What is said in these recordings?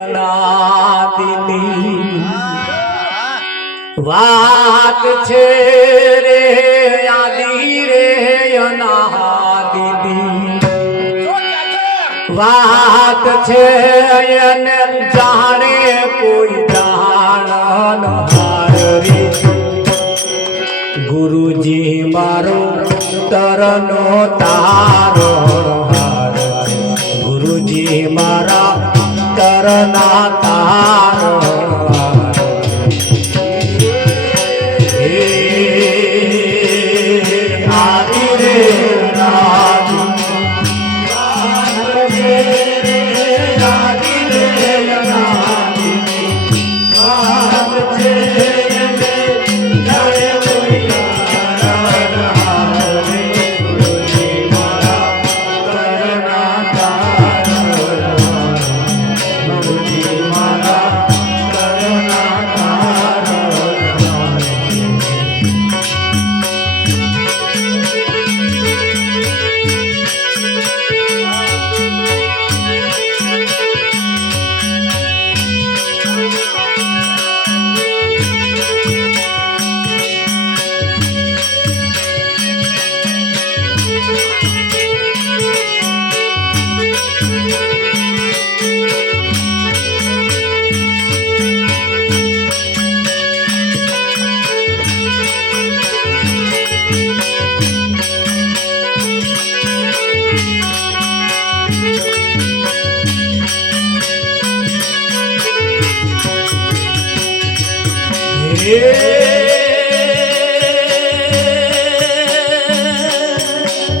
અનાદિની વાત છે રે આદિ રે અનાદિની વાત છે એને જાણે કોઈ જાણ હારે ગુરુજી મારો તરનો તારો હાર ગુરુજી મારા તરના તારો આદિ રે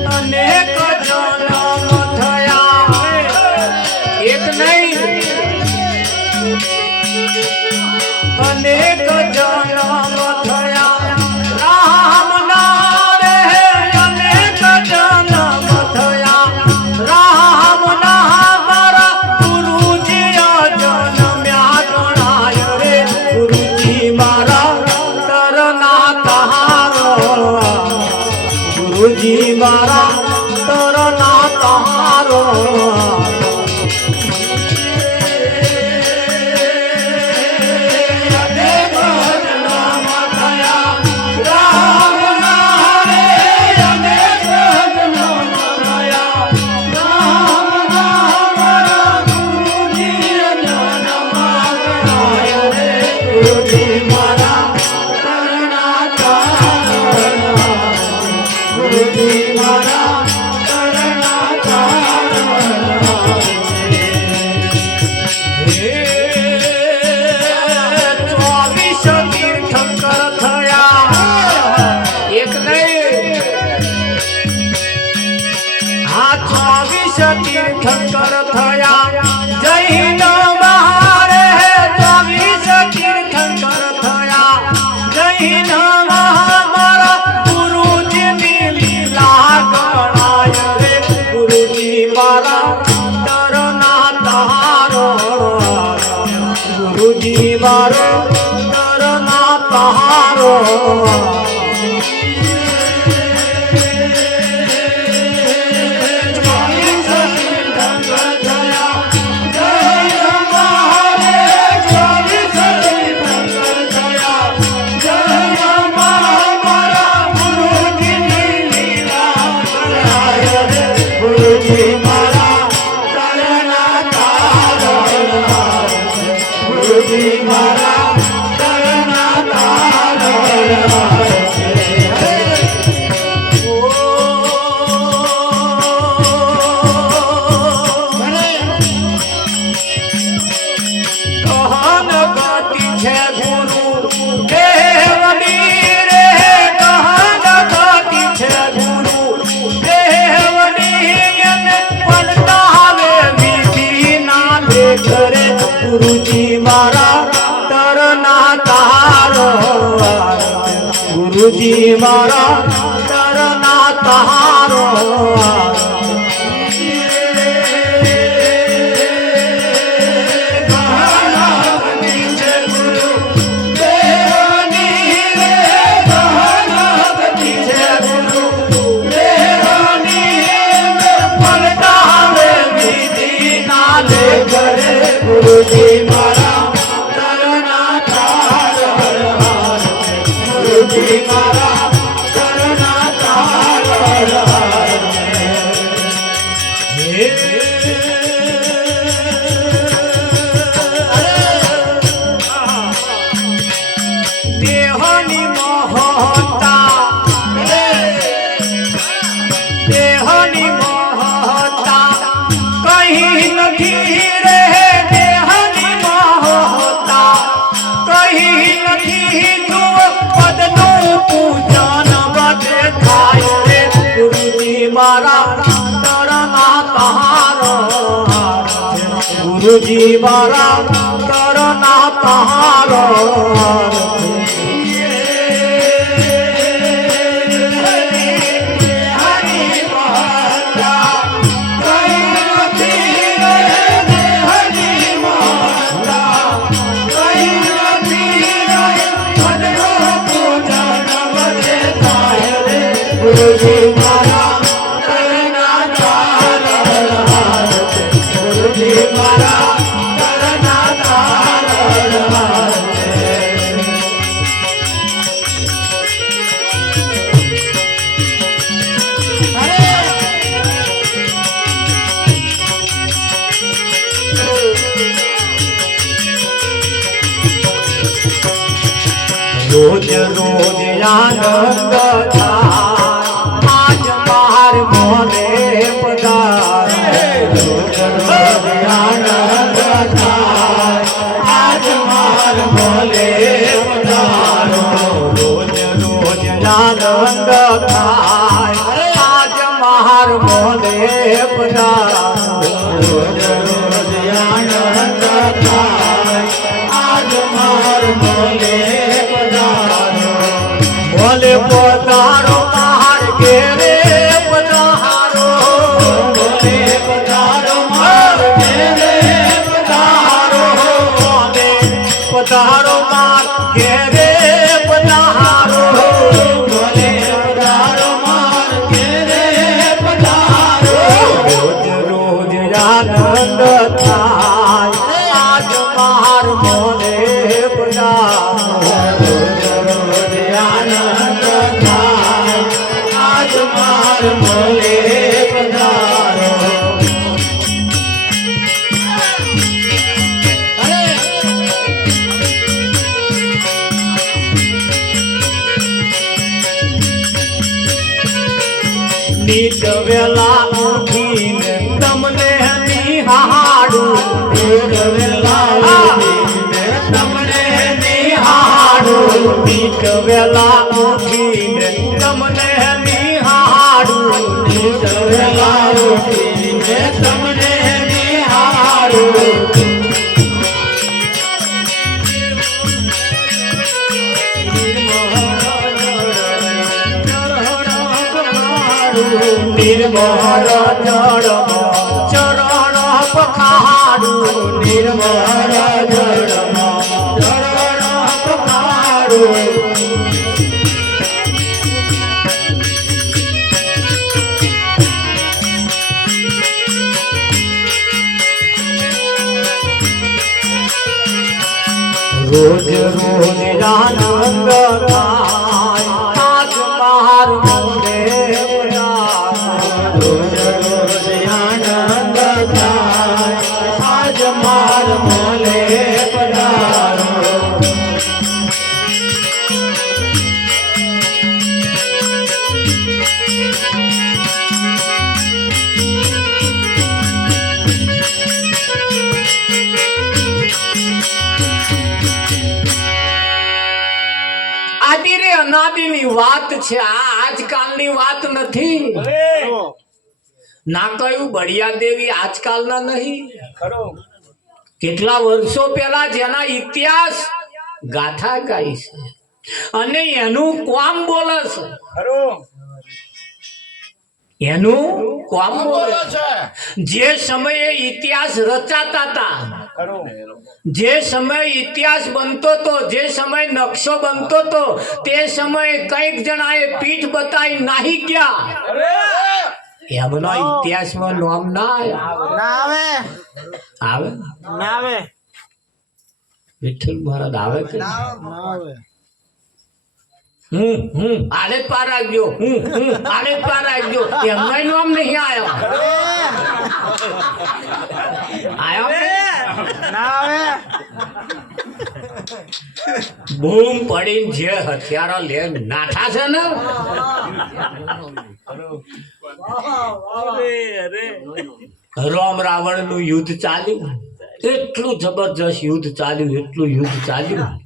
અનેક જન્મ થયા એક નહીં અનેક જન્મ થયા રામ ના રે અનેક જન્મ થયા રામ ના મારા ગુરુજી જન્મ્યા ગણાય રે ગુરુજી મારા ગુરુજી મારા તરના તારો તીર્થંકર થયા જૈન મહારે 24 તીર્થંકર થયા જૈન મહામારા ગુરુજીની લીલા ગણાય રે ગુરુજી મારા તરના તારો ગુરુજી મારો તરના તારો ગુરુજી મારા તરના તારો ગુરુજી મારા તરના તારો गुरुजी ગુરુજી મારા કરના તારો ગુરુજી મારા કરના તારા ગુરુજી મારા કરના તારા રોજ રોજ આનંદ થાય આજ માર મોને પધારે રોજ રોજ આનંદ થાય આજ માર મોને પધારો રોજ રોજ આનંદ થાય આજ માર મોને પધારો રોજ રોજ આનંદ થાય આજ માર મોને ભલે પધારો માર ઘેરે પધારો ભલે પધારો માર ઘેરે પધારો ભલે પધારો માર ઘેરે પધારો ભલે પધારો માર ઘેરે પધારો રોજ રોજ આનંદ થાય આજ માર મોને પધારો આનંદ થાય આજ માર મોલે પધારો નીત વેલા ઉઠીને તમને નિહાળું નીત વેલા ઉઠીને તમને નિહાળું નીત વેલા ઉઠીને તમને નિહાળું નીત વેલા ઉઠીને તમને નિહાળું નિર્મળ જળમાં ચરણ પખાડું નિર્મળ જળમાં ચરણ પખાડું રોજ રોજ આનંદ થાય આજ માર મોને રોજ રોજ આનંદ થાય આજ માર મોને પધારો આદિ રે અનાદિની વાત છે આ આજકાલની વાત નથી ના કયું બળિયા દેવી આજકાલના નહીં કેટલા વર્ષો પહેલા જેના ઇતિહાસ ગાથા ગાઈ છે અને એનું કોમ બોલે છે એનું કોમ બોલે છે જે સમયે ઇતિહાસ રચાતા હતા જે સમય ઇતિહાસ બનતો તો જે સમય નકશો બનતો તો તે સમયે કઈક જણાએ પીઠ બતાવી નાહી ગયા એમનો ઇતિહાસમાં નામ ના આવે આવે ના આવે વિઠ્ઠલ મહારાજ આવે કે ના આવે આલે પાર રાખજો આલે પાર રાખજો એમના નામ નહીં આવ્યો ના આવે બૂમ પડીને જે હથિયારો લે નાઠા છે ને રામ રાવણ નું યુદ્ધ ચાલ્યું એટલું જબરજસ્ત યુદ્ધ ચાલ્યું એટલું યુદ્ધ ચાલ્યું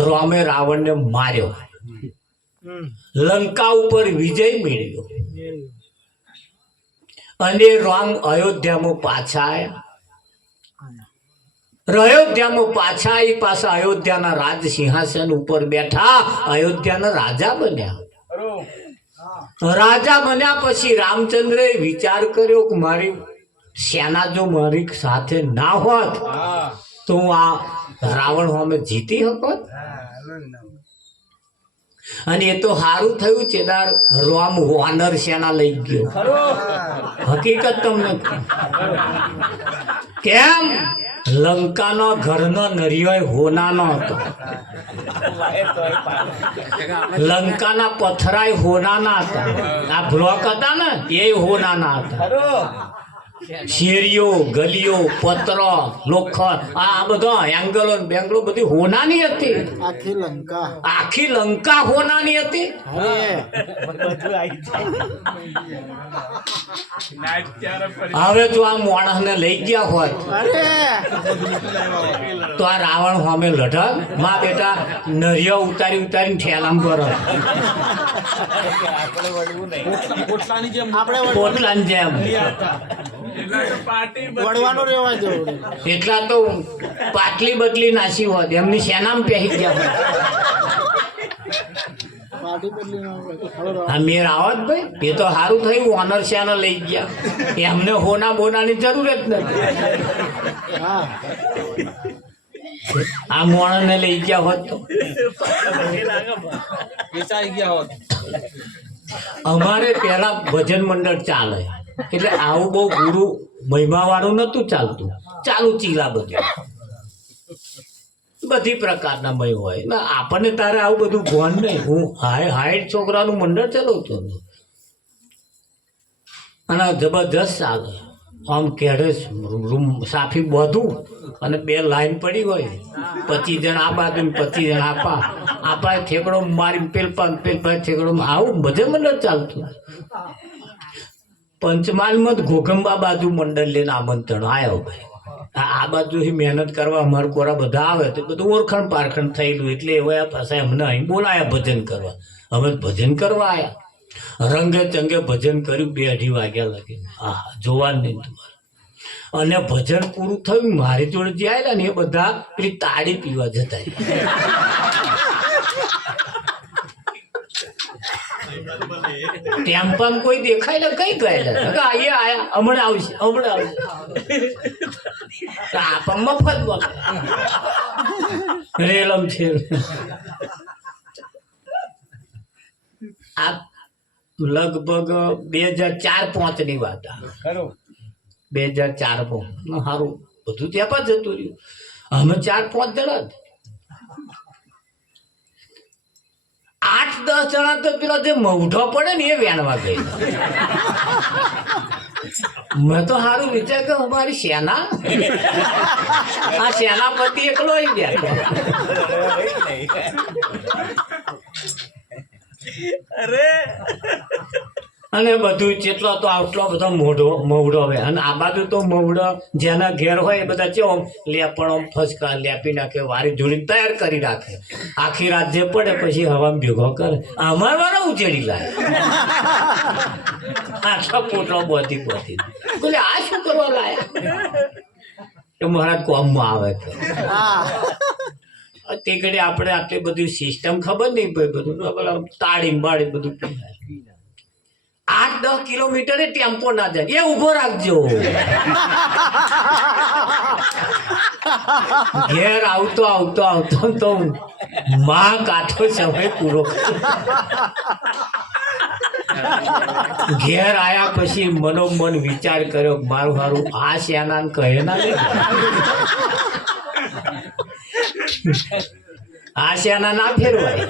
રામે રાવણ ને માર્યો લંકા ઉપર વિજય મેળવ્યો અને રામ અયોધ્યામાં પાછા આવ્યા અયોધ્યામાં પાછા એ પાછા અયોધ્યાના રાજ સિંહાસન ઉપર બેઠા, અયોધ્યાના રાજા બન્યા. રાજા બન્યા પછી રામચંદ્રએ વિચાર કર્યો કે મારી સેના જો મારી સાથે ના હોત તો હું આ રાવણ સામે જીતી શકત. અને એ તો સારું થયું ચેદાર રામ વાનર સેના લઈ ગયો. હકીકત તમને કેમ? લંકાનો ઘરનો નરિયો હોનાનો હતો, લંકાના પથરાય હોનાના હતા, આ બ્લોક હતા ને એ હોનાના હતા. શેરીઓ, ગલીઓ, પત્રો, લોખંડ, આ બધો એંગલો બેંગલો બધી હોનાની હતી. આખી લંકા હોનાની હતી. હવે જો આ માણસ ને લઈ ગયા હોત તો આ રાવણ સામે લઢત માં બેટા નરિયો ઉતારી ઉતારીને ઠેલામ કરો. પોટલાની જેમ એટલા તો પાટલી બદલી નાસી હોત, એમની સેનામાં પહેરી ગયા હોત. આ મેર આવત ભાઈ. એ તો સારું થયું ઓનર સેના લઈ ગયા, એમને હોના બોનાની જરૂર જ નથી. આ મોણ ને લઈ ગયા હોત તો અમારે પેલા ભજન મંડળ ચાલે એટલે આવું બહુ ગુરુ મહિમા વાળું નતું ચાલતું. ચાલુ ચીલા બધું બધી પ્રકારના મય હોય ને આપણને તારે આવું બધું ભોન નહીં. હું હાઈટ છોકરાનું મંડળ ચલાવતો અને જબરજસ્ત ચાલે. આમ કેડે રૂમ સાફી બધું અને બે લાઈન પડી હોય, 25 જણ આ બાજુ 25 જણ આપા ઠેકડો મારી પેલ ઠેકડો. આવું ભજન મંડળ ચાલતું. પંચમહાલમાં ઘોઘંબા બાજુ મંડળ લઈને આમંત્રણ આવ્યો ભાઈ. આ બાજુ મહેનત કરવા અમારા કોરા બધા આવે તો બધું ઓળખણ પારખણ થયેલું એટલે એવા પાછા અમને અહીં બોલાયા ભજન કરવા. અમે ભજન કરવા આવ્યા, રંગે ચંગે ભજન કર્યું 2-2:30 વાગ્યા લગી. હા જોવાનું નહીં તમારે. અને ભજન પૂરું થયું, મારી જોડે જે આવેલા ને એ બધા પેલી તાળી પીવા જતા. ટેમ્પામાં કોઈ દેખાય કઈ ગયેલા આયા હમણાં આવશે આપા મફત બોલ રેલમ છે. આ લગભગ 2004-05 ની વાત. 2004 સારું બધું ત્યાં પણ જતું રહ્યું. અમે 4-5 જણા, 8-10 જણા તો પેલા જે મૌઢો પડે ને એ વેણવા ગઈ. મેં તો સારું વિચાર કે અમારી સેના આ સેનાપતિ એકલો આવી ગયા. અને બધું જેટલો તો આટલો બધો મવડો હોય. અને આ બાજુ તો મવડો જેના ઘેર હોય એ બધા કેવો લેપણો ફસકા લેપી નાખે, વારી જોડીને તૈયાર કરી રાખે. આખી રાત જે પડે પછી હવામાં ભેગો કરે. અમાર વાળા ઉચેડી લાવે આટલા પોટલો બોધી બોલે આ શું કરવા લાયા? મહારાજ કોમમાં આવે તે ઘડી આપણે આટલી બધી સિસ્ટમ ખબર નહીં ભાઈ. બધું તાળી બાળી બધું પીવાય. 8-10 કિલોમીટરે ટેમ્પો ના જાય એ ઉભો રાખજો. ઘેર આવતો તો માં કાઠો સમય પૂરો. ઘેર આયા પછી મનોમન વિચાર કર્યો મારું સારું આ સેના કહે ના લે, આ સેના ના ફેરવાય.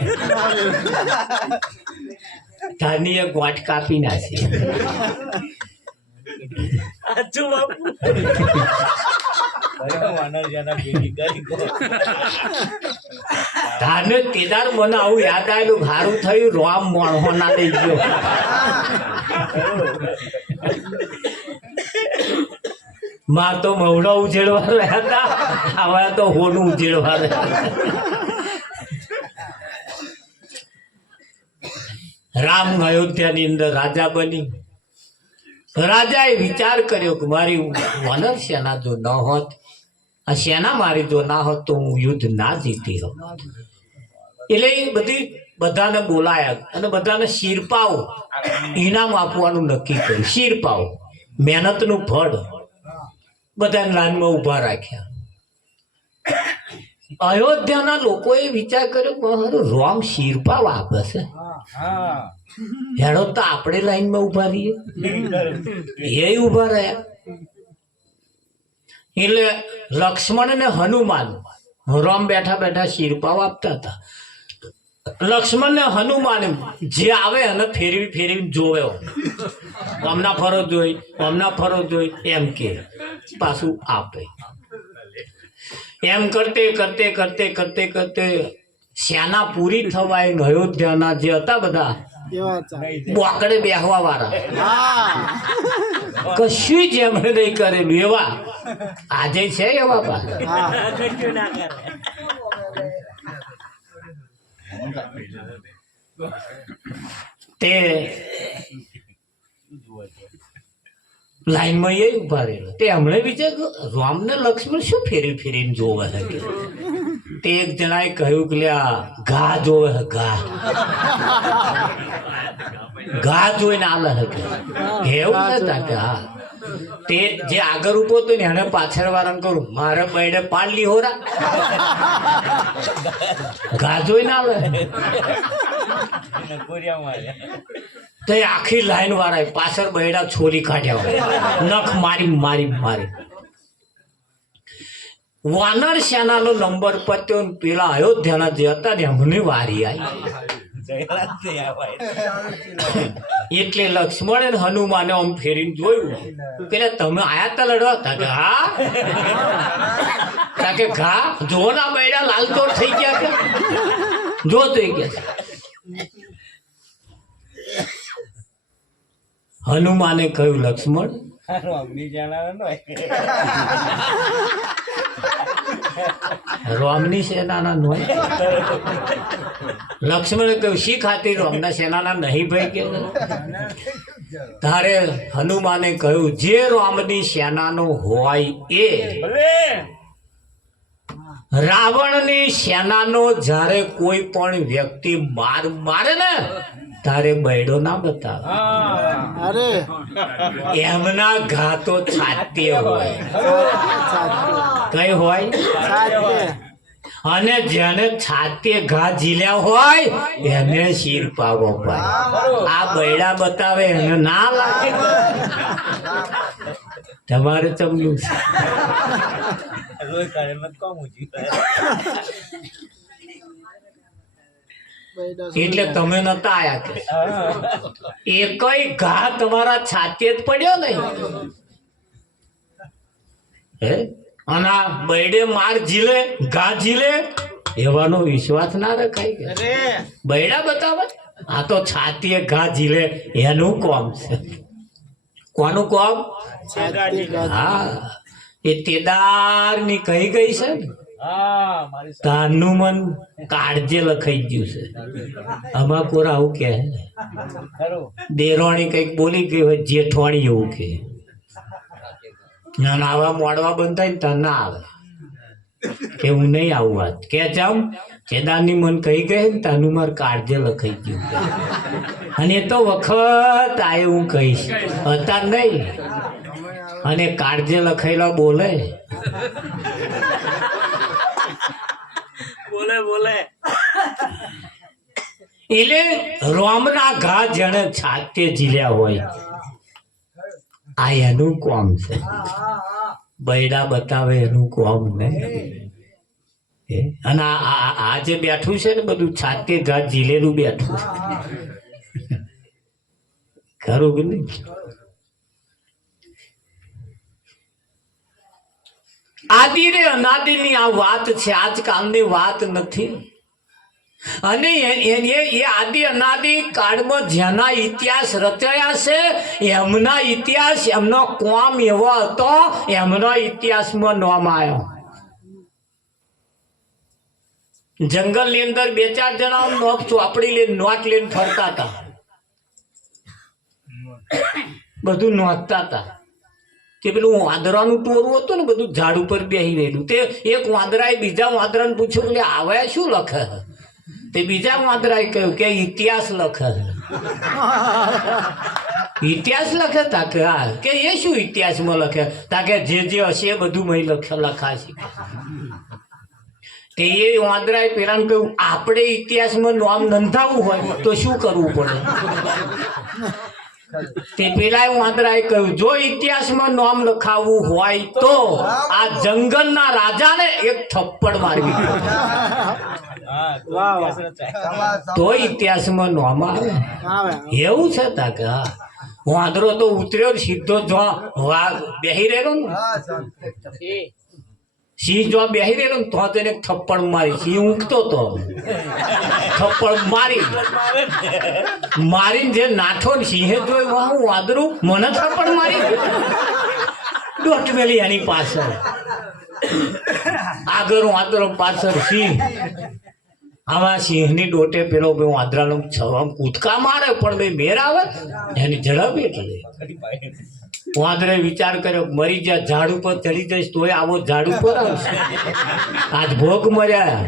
ધાની ગોઠ કાપી નાખી. ધાને કેદાર મને આવું યાદ આવેલું. સારું થયું રામ મોણો ના લઈ ગયો. માં તો મવડો ઉજેડવા રહ્યા હતા, હવે તો હોનું ઉજેડવા રહ્યા. રામ અયોધ્યાની અંદર રાજા બની. રાજાએ વિચાર કર્યો કે મારી વાનર સેના જો ન હોત આ સેના મારી જો ના હોત તો હું યુદ્ધ ના જીતી હોત. એટલે એ બધાને બોલાયા અને બધાને શિરપાવ ઇનામ આપવાનું નક્કી કર્યું. શિરપાવ મહેનતનું ફળ બધાને લાઈનમાં ઉભા રાખ્યા. અયોધ્યાના લોકોએ વિચાર કર્યો મારું રામ શિરપાવ આપે છે, હેડો તો આપણે લાઈનમાં ઉભા રહીએ. એ ઉભા રહ્યા. એટલે લક્ષ્મણ અને હનુમાન રામ બેઠા બેઠા શિરપાવ આપતા હતા. લક્ષ્મણ ને હનુમાન જે આવે એને ફેરવી ફેરવી જોવે, આમના ફરો જોઈ આમના ફરો જોઈ એમ કે પાછું આપે. એમ કરતે કરતે કરતે કરતે કરતે સેના પૂરી થવાય. અયોધ્યાના જે હતા બધા બોકડે બેહવા વાળા કશું જ એમણે નહીં કરેલું એવા આજે છે એવા પાછા. તે લાઈનમાં એ ઉભા રહેલો. તે હમણે વિચાર રામ ને લક્ષ્મણ શું ફેરી ફેરીને જોવે છે. તે એક જણાએ કહ્યું કે લ્યા ઘા જોવે છે, ઘા જોઈને આલે છે એવું નતા કે હા. તે જે આગળ ઉભો હતો ને એને પાછળ વાળાને કહું મારે બૈડે પાડલી હોરા ઘા જોઈને આલે. તો આખી લાઈન વાળા પાછળ બૈડા છોરી કાઢ્યા, નખ મારી મારી મારી. વાનર સેનાનો નંબર પત્યો. પેલા અયોધ્યાના જે હતા ને એમની વારી આવી. એટલે લક્ષ્મણ અને હનુમાને આમ ફેરીને જોયું કે તમે આયા તા લડવા હતા કે હા કે ઘા જો ના બૈડા લાલચોળ થઈ ગયા કે જો થઈ ગયા. હનુમાને કહ્યું લક્ષ્મણ રામની સેનાના નો. લક્ષ્મણે કહ્યું શી ખાતી રામના સેનાના નહીં ભાઈ કે. તારે હનુમાને કહ્યું જે રામની સેનાનો હોય એ રાવણની સેનાનો જ્યારે કોઈ પણ વ્યક્તિ મારે ને તારે બૈડો ના બતાવે. એમના ઘા તો છાતીએ હોય. કઈ હોય? અને જેને છાતીએ ઘા ઝીલ્યા હોય એને શિર પાવો પાય. આ બૈડા બતાવે એને ના લાગે. તમારે ચમલું એટલે તમે નતા આયા કે એકય ઘા તમારા છાતીએ જ પડ્યો નહીં. હે અને બૈડે માર ઝીલે ઘા ઝીલે એવાનો વિશ્વાસ ના રખાય કે બૈડા બતાવે. આ તો છાતીએ ઘા ઝીલે એનું કોમ છે. કોનું કોમ? હા એ તેદાર ની કહી ગઈ છે ને તારનું મન કાળજે લખાઈ ગયું છે. આમાં કોરા આવું કે દેરોણી કઈક બોલી ગઈ હોય જેઠવાણી એવું કે આવા મોડવા બંધ થાય ને તાર ના આવે કે હું નહીં આવું વાત કે જામ કેદારની મન કહી ગઈ ને તારનું માર કાળજે લખાઈ ગયું. અને એ તો વખત આય હું કહીશ હતા નહીં. અને કાળજે લખાયેલા બોલે બોલે એટલે રોમના ઘા જેને છાતે ઝીલ્યા હોય આ એનું કોમ છે. બૈડા બતાવે એનું કોમ નહીં. અને આ જે બેઠું છે ને બધું છાતે ઘા ઝીલેલું બેઠું છે. ખરું કે નહીં? આદિ રે અનાદિની આ વાત છે, આજકાલની વાત નથી. અને એ આદિ અનાદિ કાળમાં જેના ઇતિહાસ રચાયા છે એમના ઇતિહાસ એમનો કોમ એવો હતો એમનો ઇતિહાસમાં નામ આવ્યો. જંગલ ની અંદર બે ચાર જણા નોટ ચોપડી લઈને નોટ લઈને ફરતા હતા. બધું નોંધતા હતા. કે પેલું વાંદરાનું ટોરું હતું ને બધું ઝાડ ઉપર બેસી રહેલું, તે એક વાંદરાએ બીજા વાંદરાને પૂછ્યું કે આવે શું લખે? તે બીજા વાંદરાએ કહ્યું કે ઇતિહાસ લખે. ઇતિહાસ લખે? તાકે હા. કે એ શું ઇતિહાસમાં લખે? તાકે જે હશે એ બધું મહી લખાશે. તે એ વાંદરાએ પેલાને કહ્યું આપણે ઇતિહાસમાં નામ નોંધાવવું હોય તો શું કરવું પડે? તે પેલા વાંદરાએ કહ્યું જો ઇતિહાસમાં નામ લખાવવું હોય તો આ જંગલના રાજાને એક થપ્પડ મારવી તો ઇતિહાસમાં નામ આવે. એવું છે તાકે હા. વાંદરો તો ઉતર્યો સીધો જો બેહી રહેલો ને, સિંહ જો બેહી રહેલો ને તો તેને થપ્પડ મારી. સિંહ ઊંઘતો તો થપ્પડ મારીને જે નાઠો ને સિંહે જોયું હું વાંદરું મને થપ્પડ મારી દોટ મેલી એની પાછળ. આગળ વાંદરો પાછળ સિંહ. આવા સિંહની દોટે પેલો વાંદરાનો છવામ કૂદકા મારે પણ બે મેર આવે એની ઝડપ એટલે. વાંદરે વિચાર કર્યો મરી જ્યાં ઝાડ ઉપર ચડી જઈશ તોય આવો ઝાડ ઉપર આવશે. આજ ભોગ મર્યા.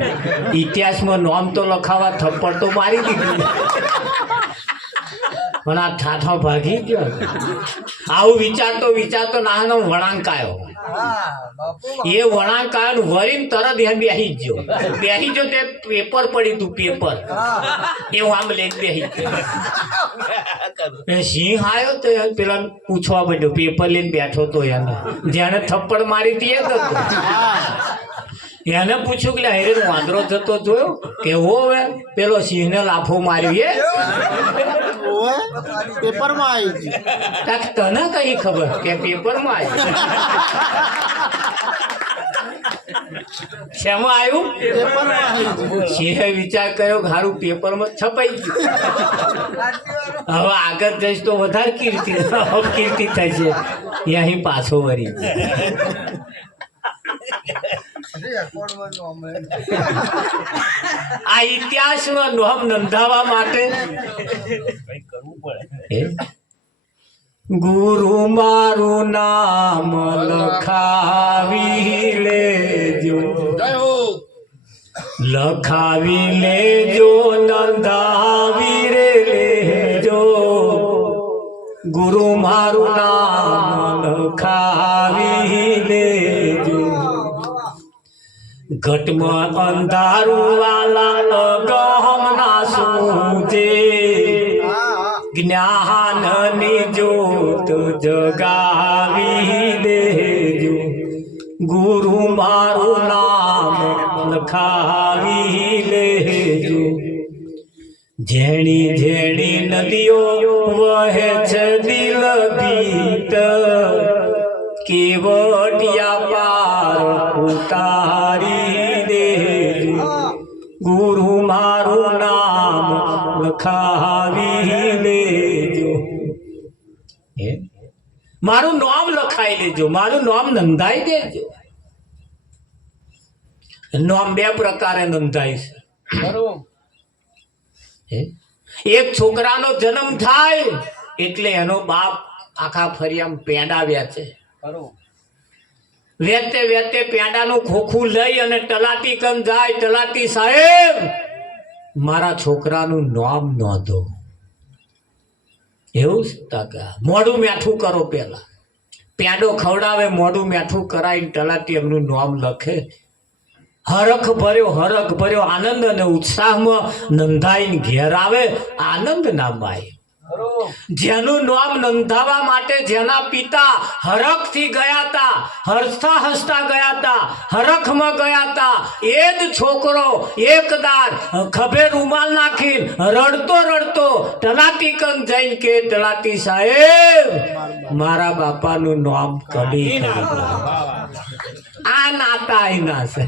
ઇતિહાસમાં નામ તો લખાવા થપ્પડ તો મારી દીધું પણ આ ઠાઠા ભાગી ગયો. આવું વિચારતો નાનો વળાંક આવ્યો. એ વળાંક આવ્યો વરીને તરત એ બેસી ગયો. તે પેપર પડી તું પેપર એવું આમ લઈને બેસી ગયો. સિંહ આવ્યો તો પેલા પૂછવા માંડ્યો પેપર લઈને બેઠો તો એને જેને થપ્પડ મારી હતી એ હતો. એને પૂછ્યું કે હેરે વાંદરો જતો જોયો કે હવે પેલો સિંહને લાફો માર્યો પેપરમાં આવી. તને કઈ ખબર કે પેપરમાં આવ્યું? શેમાં આવ્યું? સિંહે વિચાર કર્યો સારું પેપરમાં છપાઈ ગયું. હવે આગળ જઈશ તો વધારે કીર્તિ થશે. અહીં પાછો વળી આ ઇતિહાસમાં નામ નોંધાવવા માટે ગુરુ મારું નામ લખાવી લેજો, લખાવી લેજો, નોંધાવી રે લેજો. ગુરુ મારું નામ લખાવી લેજો. ઘટમાં અંધારું વાલા અગમના સૂજે, જ્ઞાનની જ્યોત જગાવી દેજો. ગુરુ મારું નામ લખાવી લેજો. ઝેણી ઝેણી નદીઓ વહે છે દિલ ભીત, કેવટિયા પાર ઉતારી દેજો. ગુરુ મારું નામ લખાવી લેજો. મારું નામ લખાઈ લેજો, મારું નામ નોંધાઈ દેજો. નામ બે પ્રકારે નોંધાય છે. એક છોકરાનો જન્મ થાય એટલે એનો બાપ આખા ફરિયામાં પેંડાવ્યા છે. વેતે વેતે પેંડાનું ખોખું લઈ અને તલાટી કમ જાય, તલાટી સાહેબ મારા છોકરાનું નામ નોંધો. એવું મોઢું મેઠું કરો. પેલા પેંડો ખવડાવે, મોઢું મેઠું કરાવીને તલાટી એમનું નામ લખે. હરખ ભર્યો આનંદ અને ઉત્સાહમાં નોંધાઈને ઘેર આવે. આનંદ ના માય. જેનું નામ નોંધાવા માટે જેના પિતા હરખથી ગયા હતા, હસતા હસતા ગયા હતા, હરખમાં ગયા હતા, એ જ છોકરો એકદાર ખભે રૂમાલ નાખીને રડતો તલાટી કન જઈને કે તલાટી સાહેબ મારા બાપાનું નામ કઢી આ નાતા એના છે.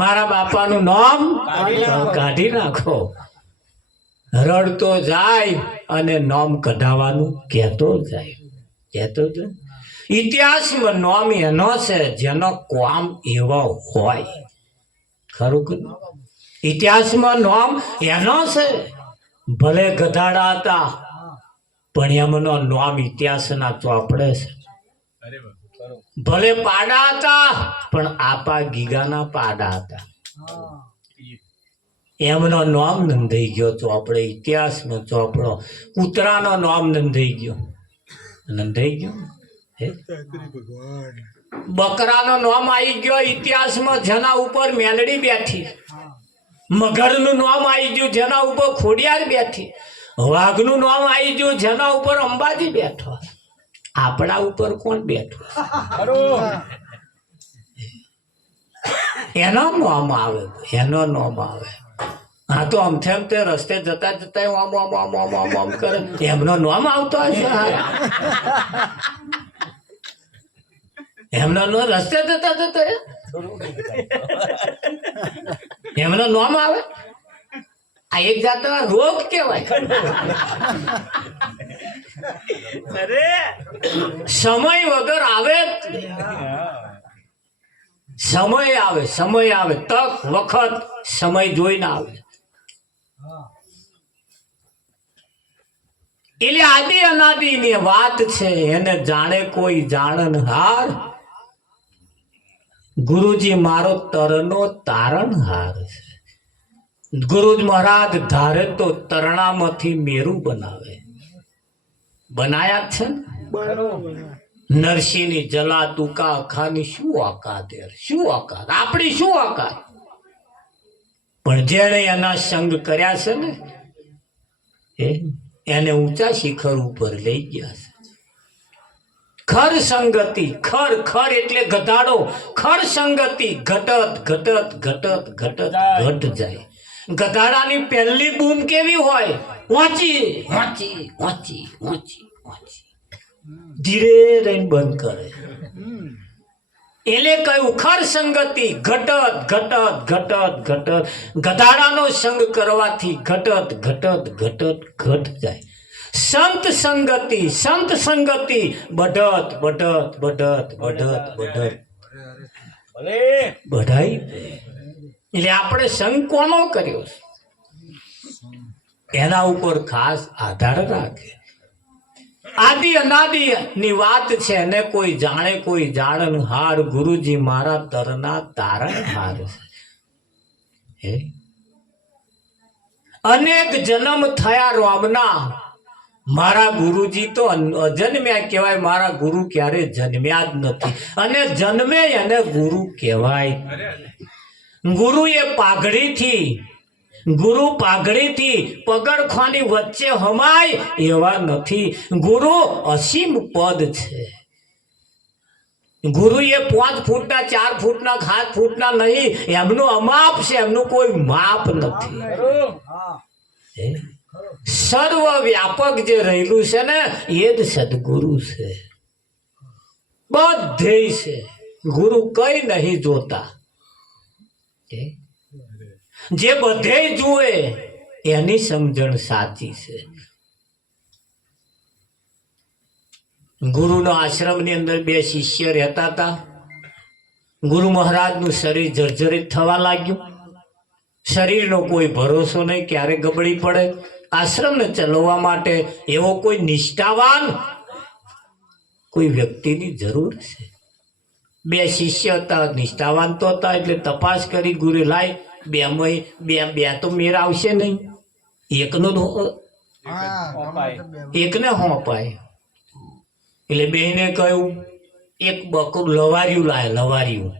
મારા બાપાનું નામ કાઢી નાખો. રડતો જાય અને નામ કઢાવવાનું કહેતો જાય. ઇતિહાસમાં નામ એનો છે જેનો કામ એવો હોય. ખરું? ઇતિહાસમાં નામ એનો છે. ભલે ગધાડા હતા પણ એમનો નામ ઇતિહાસના ચોપડે છે. ભલે પાડા હતા પણ આપા ગીગાના પાડા હતા. એમનો નામ નોંધાઈ ગયો ચોપડે, ઇતિહાસનો ચોપડો. કૂતરાનો નામ નોંધાઈ ગયો. હે? બકરાનો નામ આવી ગયો ઇતિહાસમાં, જેના ઉપર મેલડી બેઠી. મગરનું નામ આવી ગયું, જેના ઉપર ખોડિયાર બેઠી. વાઘનું નામ આવી ગયું, જેના ઉપર અંબાજી બેઠો. આપણા ઉપર કોણ બેઠું? એનો નામ આવે, એનો નામ આવે. હા તો આમથે આમ તે રસ્તે જતા જતા આમ આમ આમ આમ આમ આમ કરે, એમનો નામ આવતો હશે. એમનો રસ્તે જતા જતા એમનો નામ આવે. આ એક જાતનો રોગ કેવાય. સમય વગર આવે, સમય આવે, સમય આવે, તક વખત સમય જોઈને આવે. એટલે આદિ અનાદિ ની વાત છે, એને જાણે કોઈ જાણનહાર. ગુરુજી મારો તરનો તારણહાર છે. ગુરુજ મહારાજ ધારે તો તરણામાંથી મેરું બનાવે. બનાયા છે ને. નરસિંહની જલા તુકા અખાની શું ઓકાત, શું ઓકાત, આપણી શું ઓકાત. પણ જેણે એના સંગ કર્યા છે ને, એને ઊંચા શિખર ઉપર લઈ ગયા છે. ખર સંગતિ, ખર ખર એટલે ગધાડો. ખર સંગતિ ઘટત ઘટત ઘટત ઘટત ઘટ જાય. ગધાડાની પહેલી બૂમ કેવી હોય? વાંચી વાંચી વાંચી વાંચી વાંચી, ધીરે રહીને બંધ કરે. એટલે કહ્યું ખર સંગતિ ઘટત ઘટત ઘટત ઘટત. ગધાડાનો સંગ કરવાથી ઘટત ઘટત ઘટત ઘટ જાય. સંત સંગતિ, સંત સંગતિ બઢત બઢત બઢત બઢત બઢત બઢાઈ. એટલે આપણે સંગ કોનો કર્યો એના ઉપર ખાસ આધાર રાખે. આદિ અનાદિ ની વાત છે, એને કોઈ જાણે કોઈ જાણનહાર. ગુરુજી મારા તરના તારણહાર છે. અનેક જન્મ થયા રોમના, મારા ગુરુજી તો અજન્મ્યા કહેવાય. મારા ગુરુ ક્યારે જન્મ્યા જ નથી, અને જન્મે એને ગુરુ કહેવાય. ગુરુ એ પાઘડીથી, ગુરુ પાઘડીથી પગરખાની વચ્ચે હમાય એવા નથી. ગુરુ અસીમ પદ છે. ગુરુ એ 5 ફૂટના 4 ફૂટના 7 ફૂટના નહીં, એમનું અમાપ છે, એમનું કોઈ માપ નથી. સર્વ વ્યાપક જે રહેલું છે ને, એ જ સદગુરુ છે. બધે છે. ગુરુ કઈ નહીં જોતા. જે બધે જુએ એની સમજણ સાચી છે. ગુરુનો આશ્રમની અંદર 2 શિષ્ય રહેતા હતા. ગુરુ મહારાજનું શરીર જર્જરિત થવા લાગ્યું. શરીરનો કોઈ ભરોસો નહીં, ક્યારે ગબડી પડે. આશ્રમને ચલાવવા માટે એવો કોઈ નિષ્ઠાવાન કોઈ વ્યક્તિની જરૂર છે. 2 શિષ્ય હતા, નિષ્ઠાવાન તો હતા. એટલે તપાસ કરી ગુરુ, લાય બે તો મેર આવશે નહીં, એકને હોંપાય. એટલે બેને કહ્યું એક બકરું લવાર્યું લાય, લવાર્યું.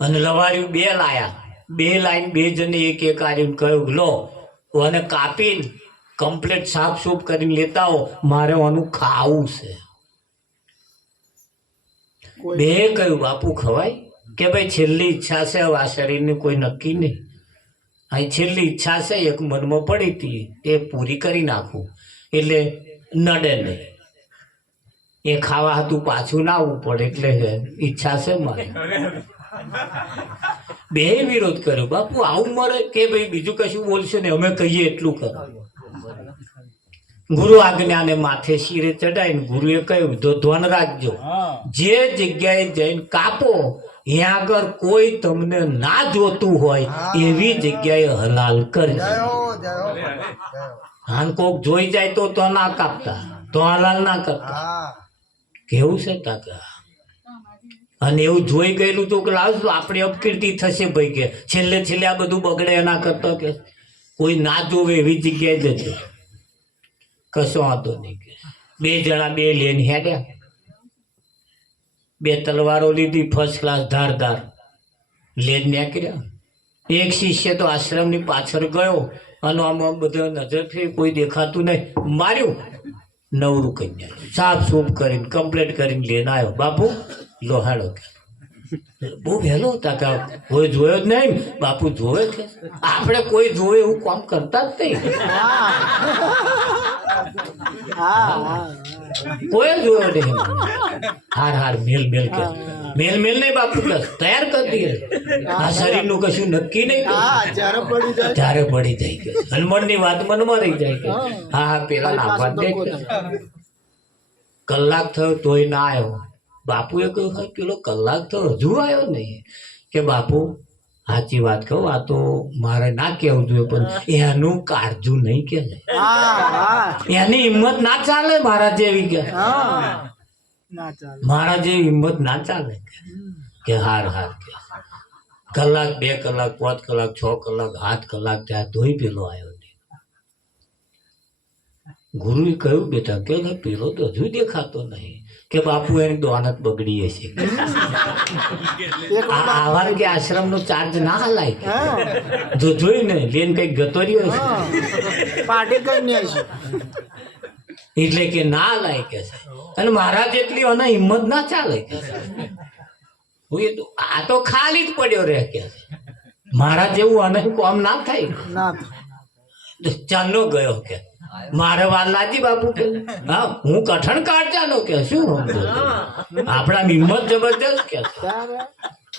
અને લવાર્યું 2 લાયા. 2 લાઈન 2 જણે એક એક આર્યું કહ્યું લો અને કાપીને કમ્પ્લીટ સાફ સૂફ કરીને લેતા હો, મારે આનું ખાવું છે. 2 કહ્યું બાપુ ખવાય? કે ભાઈ છેલ્લી ઈચ્છા છે, હવે આ શરીરની કોઈ નક્કી નહીં. અહીં છેલ્લી ઈચ્છા છે, એક મનમાં પડી હતી, એ પૂરી કરી નાખું એટલે નડે નહીં. એ ખાવા હતું પાછું ના આવવું પડે, એટલે ઈચ્છા છે મારી. 2 વિરોધ કર્યો. બાપુ આવું મરે? કે ભાઈ બીજું કશું બોલશો ને, અમે કહીએ એટલું કરો. ગુરુ આજ્ઞાને માથે શિરે ચડાવીને ગુરુએ કહ્યું ધ્યાન રાખજો, જે જગ્યાએ જઈને કાપો ત્યાં આગળ કોઈ તમને ના જોતું હોય એવી જગ્યાએ હલાલ કરજો. હાન કોક જોઈ જાય તો ના કાપતા, તો હલાલ ના કરતા. કેવું છે કાકા? અને એવું જોઈ ગયેલું તો લાવશું આપણી અપકીર્તિ થશે ભાઈ કે છેલ્લે છેલ્લે આ બધું બગડે એના કરતા કે કોઈ ના જોવે એવી જગ્યાએ જશે. કશો વાંધો નહીં કે 2 જણા 2 લઈને હેડ્યા, 2 તલવારો લીધી ફર્સ્ટ ક્લાસ ધારદાર લઈને નીકળ્યા. એક શિષ્ય તો આશ્રમની પાછળ ગયો અને આમ બધા નજર ફેરી કોઈ દેખાતું નહીં, માર્યું, નવરું કન્યા સાફ સૂફ કરીને કમ્પ્લેટ કરીને લઈને આવ્યો. બાપુ લોહાડો કે બહુ વહેલો હતા કે કોઈ જોયો જ નહીં. બાપુ જોવે કે આપણે કોઈ જોવે એવું કામ કરતા જ નહીં, કોઈ જોયો નહીં. હાર હાર મેલ મેલ કે મેલ મેલ નહીં બાપુ કે તૈયાર કરી દઈએ. આ શરીરનું કશું નક્કી નહીં, ત્યારે પડી જાય કે હનુમાનની વાત મનમાં રહી જાય કે હા હા પેલા નાખવા દે. કલાક થયો તોય ના આવ્યો. બાપુએ કહ્યું હા પેલો કલાક તો હજુ આવ્યો નહીં. કે બાપુ સાચી વાત કહું, આ તો મારે ના કહેવું જોઈએ પણ એનું કાળજું નહીં કે એની હિંમત ના ચાલે મારા જેવી કે મારા જેવી હિંમત ના ચાલે કે હાર હાર કે કલાક 2 કલાક 5 કલાક 6 કલાક 7 કલાક ત્યાં તોય પેલો આવ્યો નહીં. ગુરુએ કહ્યું બેટા કે પેલો તો હજુ દેખાતો નહીં. કે બાપુ એની દોનત બગડી હશે, આવા કે આશ્રમ નો ચાર્જ ના હલાય જો જોઈને લેન કઈક ગતો રહ્યો છે એટલે કે ના હલાય કે છે. અને મારા જેટલી અને હિંમત ના ચાલે કે આ તો ખાલી જ પડ્યો રહે કે મારા જેવું અને કોમ ના થાય. ચાંદનો ગયો કે મારે વાર લાજી બાપુ કે હા હું કઠણ કાઢજાનો કે શું આપણા હિંમત જબરદસ્ત કે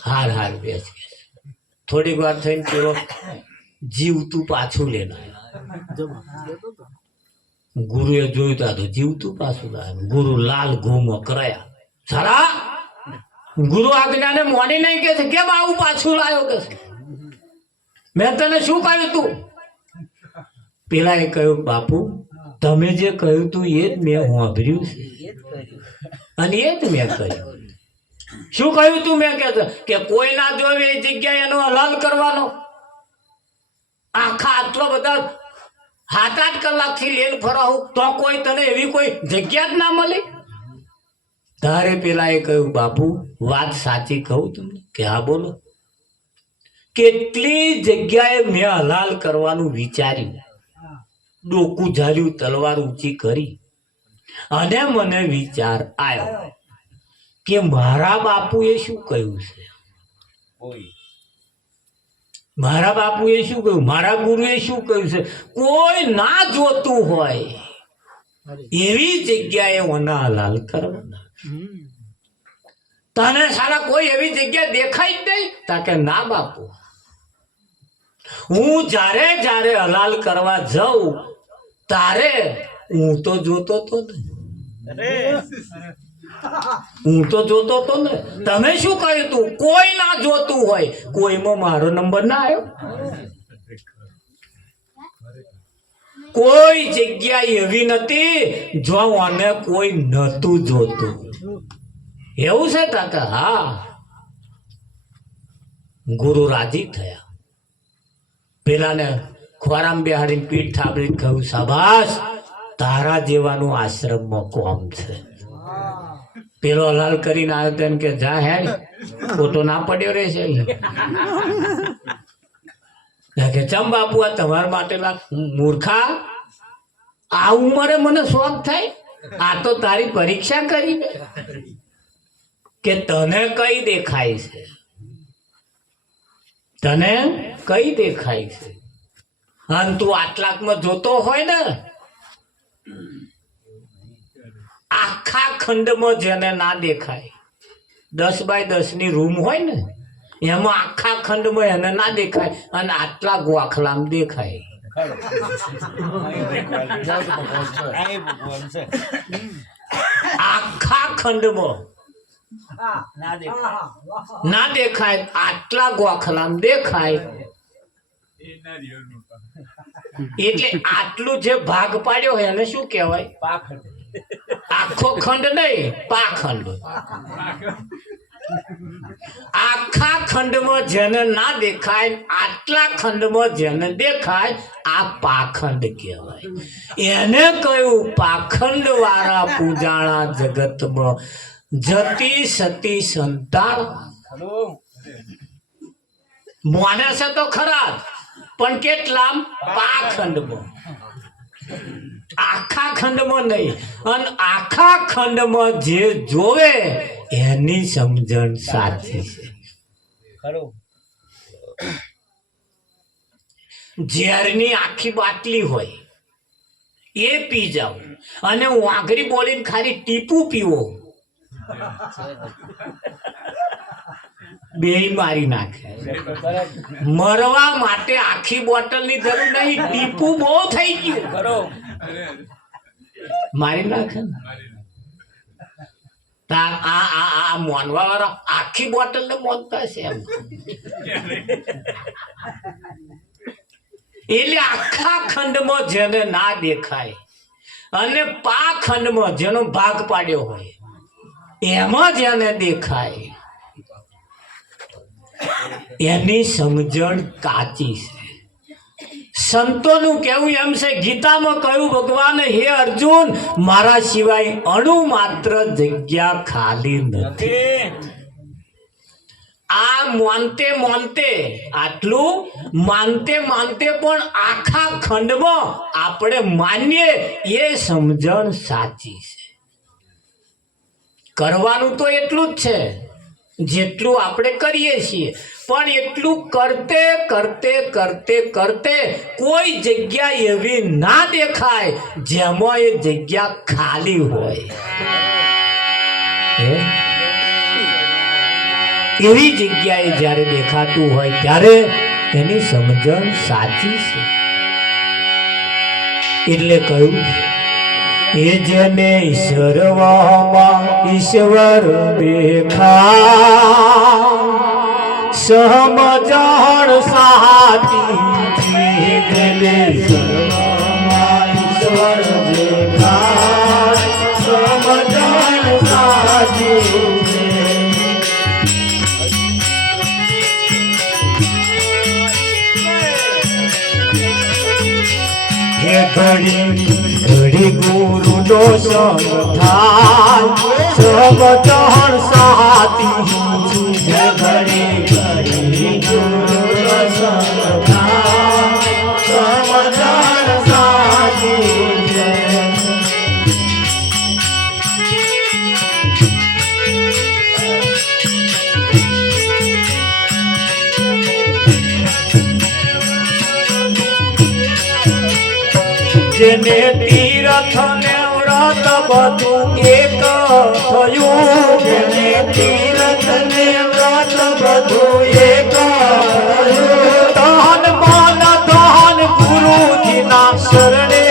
હાર હાર બેસ કે થોડીક વાર થઈને પેલો જીવતું પાછું લઈને આવ્યો. ગુરુએ જોયું તો જીવતું પાછું લાવ્યું. ગુરુ લાલ ઘૂમો કરાયા સારા ગુરુ આજ્ઞાને મોડી નહીં કે છે કેમ આવું પાછું લાવ્યો કે મેં તને શું કહ્યું તું? પેલા એ કહ્યું બાપુ તમે જે કહ્યું તું એ જ મેં સાંભળ્યું છે અને એ જ મેં કહ્યું. શું કહ્યું તું? મેં કે કોઈ ના જોવે એ જગ્યાએ એનો હલાલ કરવાનો. આખા આટલો બધા 7-8 કલાકથી લેન ફરાવું તો કોઈ તને એવી કોઈ જગ્યા જ ના મળે. તારે પેલા એ કહ્યું બાપુ વાત સાચી કહું તમને કે હા બોલો. કેટલી જગ્યાએ મેં હલાલ કરવાનું વિચાર્યું, ડોકું ઝાલ્યું, તલવાર ઊંચી કરી અને મને વિચાર આવ્યો કે મારા બાપુએ શું કહ્યું છે, મારા બાપુએ શું કહ્યું, મારા ગુરુએ શું કહ્યું છે. કોઈ ના જોતું હોય એવી જગ્યાએ ઓના હલાલ કરવાના. તને સારા કોઈ એવી જગ્યા દેખાય જ નહીં તાકે ના બાપુ હું જ્યારે જ્યારે હલાલ કરવા જાઉં તારે હું તો જોતો તો ને, હું તો જોતો તો ને. તમે શું કહ્યું તું? કોઈ ના જોતું હોય, કોઈમાં મારો નંબર ના આવ્યો. કોઈ જગ્યા એવી નથી જો અને કોઈ નતું જોતું. એવું છે કાકા? હા. ગુરુ રાજી થયા. પેલાને ખોરામ બેહાડીને પીઠ થાબડી કહ્યું શાબાશ તારા જેવાનું આશ્રમમાં કોમ છે. પેલો હલાલ કરીને આવ્યો તેને કે જા હેડ ખોટો ના પડ્યો રહેશે. કે ચમ બાપુ આ તમારા માટે મૂર્ખા આ ઉંમરે મને શોખ થાય? આ તો તારી પરીક્ષા કરી કે તને કઈ દેખાય છે, તને કઈ દેખાય છે. અને તું આટલાકમાં જોતો હોય ને આખા ખંડમાં જેને ના દેખાય 10 બાય 10 ની રૂમ હોય ને એમાં આખા ખંડમાં એને ના દેખાય અને આટલા ગોખલામ દેખાય. આખા ખંડમાં ના દેખાય આટલા ગોખલામ દેખાય. એટલે આટલું જે ભાગ પાડ્યો હોય એને શું કહેવાય? આખો ખંડ નહીં, પાખંડ. આખા ખંડમાં જેને ના દેખાય, આટલા ખંડમાં જેને દેખાય, આ પાખંડ કહેવાય. એને કહ્યું પાખંડ વાળા પૂજાણા જગતમાં જતી સતી સંતાન. મોને છે તો ખરા, પણ કેટલા? પાખંડમાં. આખા ખંડમાં નહીં. અને આખા ખંડમાં જે જોવે એની સમજણ સાચી છે. ઝેરની આખી બાટલી હોય એ પી જાઓ અને વાઘરી બોલીને ખાલી ટીપું પીવો, બે મારી નાખે. મરવા માટે આખી બોટલની જરૂર નહીં, ટીપું બહુ થઈ ગયું, મારી નાખે ને. આ મોનવા વાળા આખી બોટલ ને મોનતા છે એમ. એટલે આખા ખંડમાં જેને ના દેખાય અને પા ખંડમાં જેનો ભાગ પાડ્યો હોય એમાં જેને દેખાય એની સમજણ કાચી છે. સંતોનું કહેવું એમ છે, ગીતામાં કહ્યું ભગવાન, હે અર્જુન, મારા સિવાય અણુ માત્ર જગ્યા ખાલી નથી. આ માનતે માનતે, આટલું માનતે માનતે પણ આખા ખંડમાં આપણે માનીએ એ સમજણ સાચી છે. કરવાનું તો એટલું જ છે જેટલું આપણે કરીએ છીએ, પણ એટલું કરતે કરતે કરતે કરતે કોઈ જગ્યા એવી ના દેખાય જેમાં એ જગ્યા ખાલી હોય. એવી જગ્યાએ જ્યારે દેખાતું હોય ત્યારે એની સમજણ સાચી છે. એટલે કહ્યું, એ જેને ઈશ્વરમાં ઈશ્વર દેખાય, સમજણ સાચી. જેને ઈશ્વરમાં ઈશ્વર દેખાય, સમજણ સાચી. ઘડી ઘડી ગુરુ નો સંગ થાય, સમજણ સાથી. ઘડી ઘડી ગુરુ નો સંગ થાય, સમજણ સાથી. જેને તીર્થ ને વ્રત બધું એક થયું, જેને તીર્થ ને વ્રત બધું એક થયું, ધન મન ધન ગુરુજીના શરણે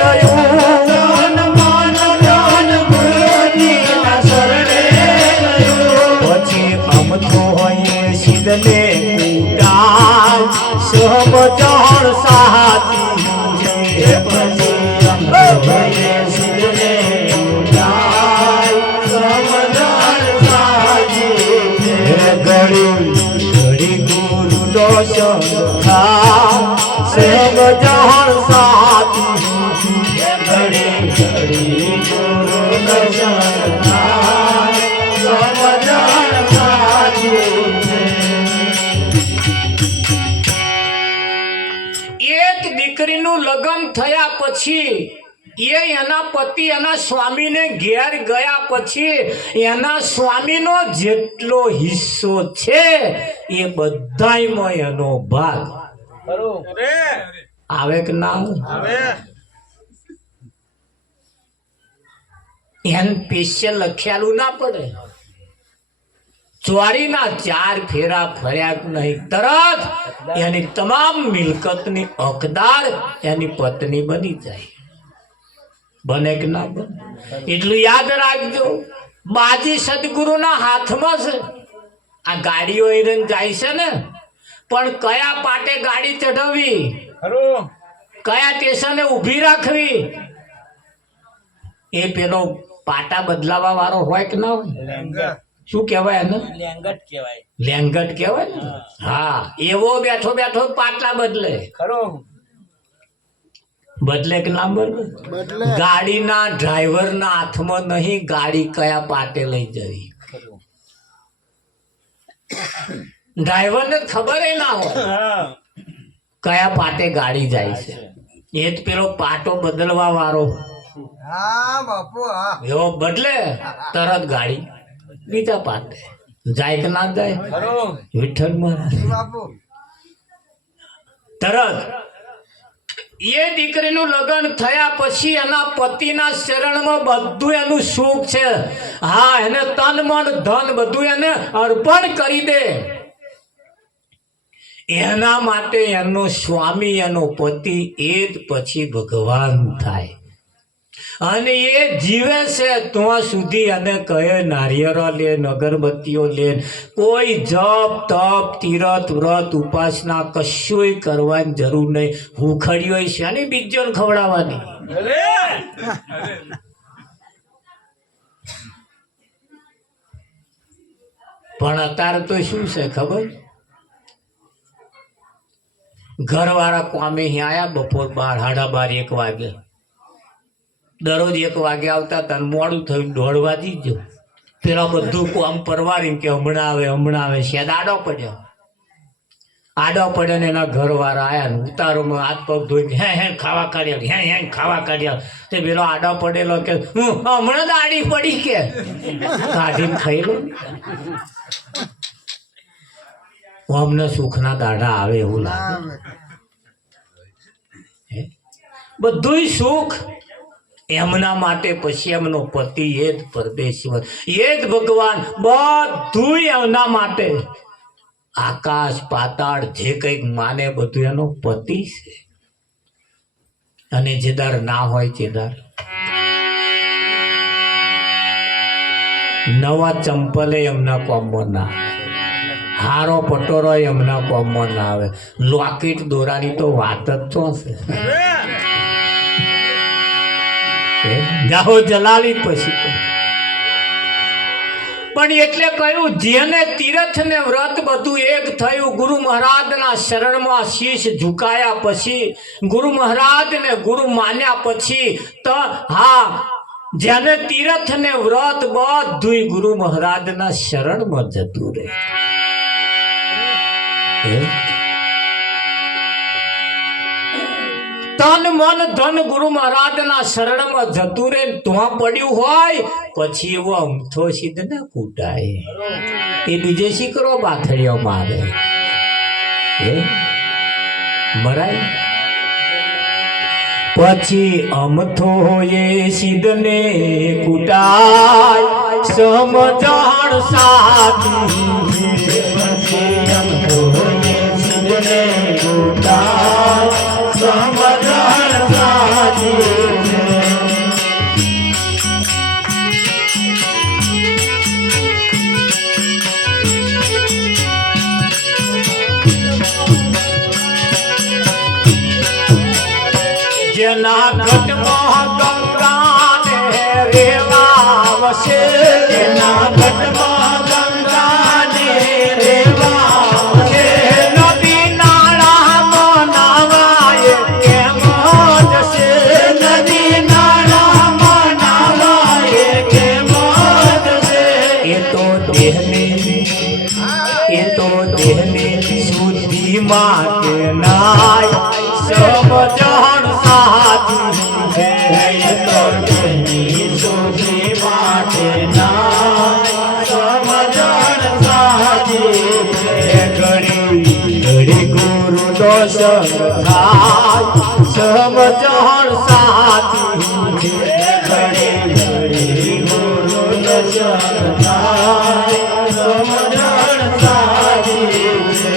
રહ્યું. ધન મન ધન ગુરુજીના શરણે રહ્યું. પછી અમથો હોય સિદ્ધને ઉડાય, સમજણ સાચી. ઘડી ગુરુ નો સંગ થાય, સમજણ સાચી. ઘડી ઘડી ગુરુ નો સંગ થાય, સમજણ સાચી. એક દીકરીનું લગ્ન થયા પછી એના પતિ એના સ્વામીને ઘેર ગયા પછી એના સ્વામીનો જેટલો હિસ્સો છે એ બધાયમાં એનો ભાગ આવે કે ના આવે? એને સ્પેશિયલ લખ્યાલું ના પડે. ચોરીના 4 ફેરા ફર્યા નહીં, તરત એની તમામ મિલકતની હકદાર એની પત્ની બની જાય. બને કે ના બને? એટલું યાદ રાખજો, બાજી સદગુરુના હાથમાં છે. આ ગાડીઓ હિરન જાય છે ને, પણ કયા પાટે ગાડી ચઢાવવી, કયા સ્ટેશને ઊભી રાખવી, એ પેલો પાટા બદલાવા વાળો હોય કે ના હોય? શું કહેવાય એને? લેંગટ કહેવાય. લેંગટ કહેવાય ને? હા, એવો બેઠો બેઠો પાટલા બદલે. ખરો. બદલે કે ના બદલે? ગાડીના ડ્રાઈવરના હાથમાં નહીં ગાડી કયા પાટે લઈ જવી. ડ્રાઈવરને ખબર ના હોય કયા પાટે ગાડી જાય છે. એ જ પેલો પાટો બદલવા વાળો એવો બદલે તરત ગાડી બીજા પાટે જાય કે ના જાય? વિઠ્ઠલ મહારાજ તરત એ દીકરીનું લગ્ન થયા પછી એના પતિના શરણમાં બધું એનું સુખ છે. હા, એને તન મન ધન બધું એને અર્પણ કરી દે. એના માટે એનો સ્વામી એનો પતિ એ જ પછી ભગવાન થાય. અને એ જીવે છે ત્યાં સુધી એને કહે નારિયેળો લે, અગરબત્તીઓ લે, કોઈ જપ તપ તીરથ વ્રત ઉપાસના કશુંય કરવાની જરૂર નહીં. હુખડીઓ છે ને બીજો ખવડાવવાની. પણ અત્યારે તો શું છે ખબર? ઘરવાળા કોમે અહીં આયા બપોર 12, 12:30, 1 વાગે. દરરોજ 1 વાગે આવતા હતા, મોડું થયું 1:30 વાગી ગયો. પેલા બધું કામ પરવારીને કે હમણાં આવે. શેદ આડો પડ્યો ને એના ઘરવાળા આયા ને ઉતારોમાં હાથ પગ ધોઈને હે ખાવા કાઢ્યા. તે પેલો આડો પડેલો કે હું હમણાં જ આડી પડી કે કાઢીને ખાઈ લો. અમને સુખના દાડા આવે એવું લાગે. બધું સુખ એમના માટે. પછી એમનો પતિ એ જ પરદેશી, એ જ ભગવાન, બધું એમના માટે. આકાશ પાતાળ જે કંઈક માને બધું એનો પતિ છે. અને જેદાર ના હોય તેદાર નવા ચંપલે એમના કોમમાં ના આવે, હારો પટોરો એમના કોમમાં ના આવે. લોકેટ દોરાની તો વાત જ તો છે. જાહો જલાલી પછી તો. પણ એટલે કહ્યું જેને તીર્થ ને વ્રત બધું એક થયું. ગુરુ મહારાજના શરણમાં શીશ ઝુકાયા પછી, ગુરુ મહારાજને ગુરુ માન્યા પછી તો હા, જેને તીર્થ ને વ્રત બધું ગુરુ મહારાજના શરણમાં જતું રહે. તન મન ધન ગુરુ મહારાજના શરણમાં જતું રે તો પડ્યું હોય પછી એવો અમથો સિદ્ધ ને કૂટાય. એ બીજે શીકરો બાથડીઓ મારે મરાય. પછી અમથો એ સિદ્ધ ને કૂટાય સમજણ સાચી. પછી અમથો એ સિદ્ધ ને કૂટાય સમજણ સાચી. જેના ઘટમાં ગંગાને રેવા વસે, જેના ઘટમાં ગંગાને રેવા વસે. નદી નાળામાં નાવાય કેમ જશે, નદી નાળામાં નાવાય કેમ જશે. એ તો દેહની શુદ્ધિ માટે નાય સમજણ સાચી છે. એ તો દેહની શુદ્ધિ માટે નાય સમજણ સાચી છે. ઘડી ગુરુ દોષ થાય સમજણ સાચી છે. ઘડી ગુરુ દોષ થાય સમજણ સાચી છે.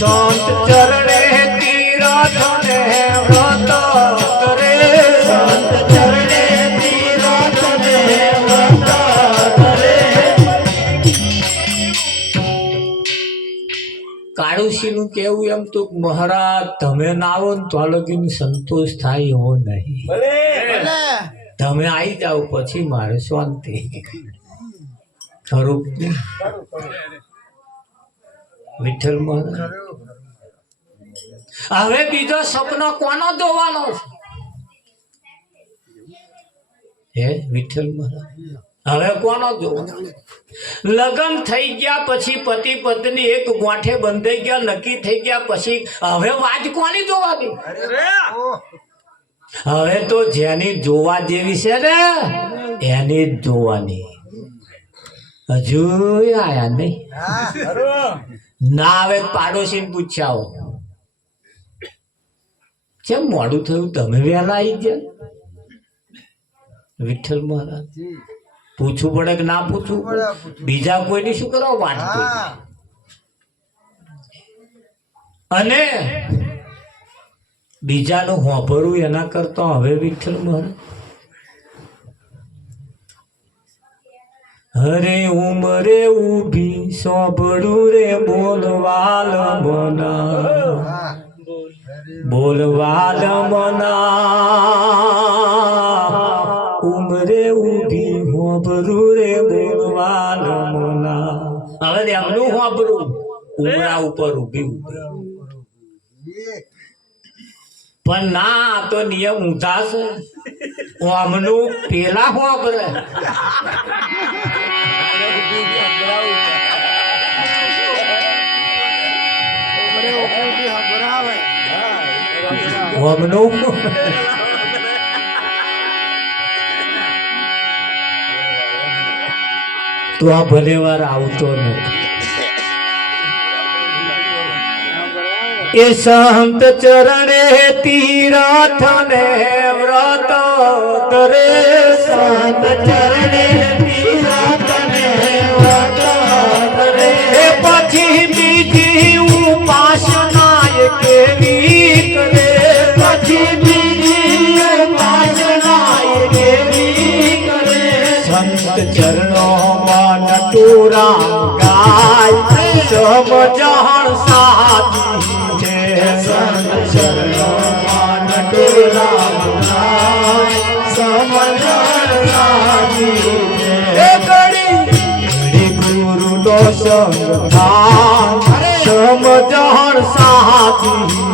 સંત ચરણે તીરથ ને વ્રત કરે, સંત કાળુસિંહ નું કેવું એમ તો મહારાજ તમે ના આવો ને તો આ લગીન સંતોષ થાય એવો નહીં, તમે આવી જાઓ પછી મારે શાંતિ. ખરું વિઠ્ઠલ મહારાજ. હવે બીજો સપનો કોનો જોવાનો છે? હે વિઠ્ઠલ મહારાજ, હવે કોનો જોવાનો? લગ્ન થઈ ગયા પછી પતિ પત્ની એક ગોઠે બંધાઈ ગયા, નક્કી થઈ ગયા પછી હવે વાત કોની જોવાની? હવે તો જેની જોવા જેવી છે ને એની જ જોવાની. હજુ આયા નહીં ના આવે પાડોશી પૂછ્યા કેમ મોડું થયું, તમે વહેલા આવી ગયા? વિઠ્ઠલ મહારાજ પૂછવું પડે કે ના પૂછવું પડે? બીજા કોઈની શું કરો વાત? અને બીજાનું હોભરવું એના કરતા હવે વિઠ્ઠલ મહારાજ હરે ઉમરે ઉભી સોંભળું રે બોલવાલ મના, બોલવાલ મના ઉમરે ઉભી હોભરું રે બોલવાલ મના. હવે એમનું હોભરું ઉમરા ઉપર ઉભી ઉભી. પણ ના તો નિયમ ઊંધા છે. આમનું પેલા હોભરે તો આ ભલે વાર આવતો નથી. એ સંત ચરણે તીરથ ને વ્રત કરે, સંત ચરણે તીરથ ને વ્રત કરે. પછી બીજી ઉપાસના કેવી કરે, પછી બીજી ઉપાસના કેવી કરે. સંત ચરણોમાં નટુરા ગાય સમજણ સાચી છે. સંત ચરણોમાં નટુરા ગાય સમજણ સાચી છે. ઘડી ગુરુ નો સંગ થાય સમજણ સાચી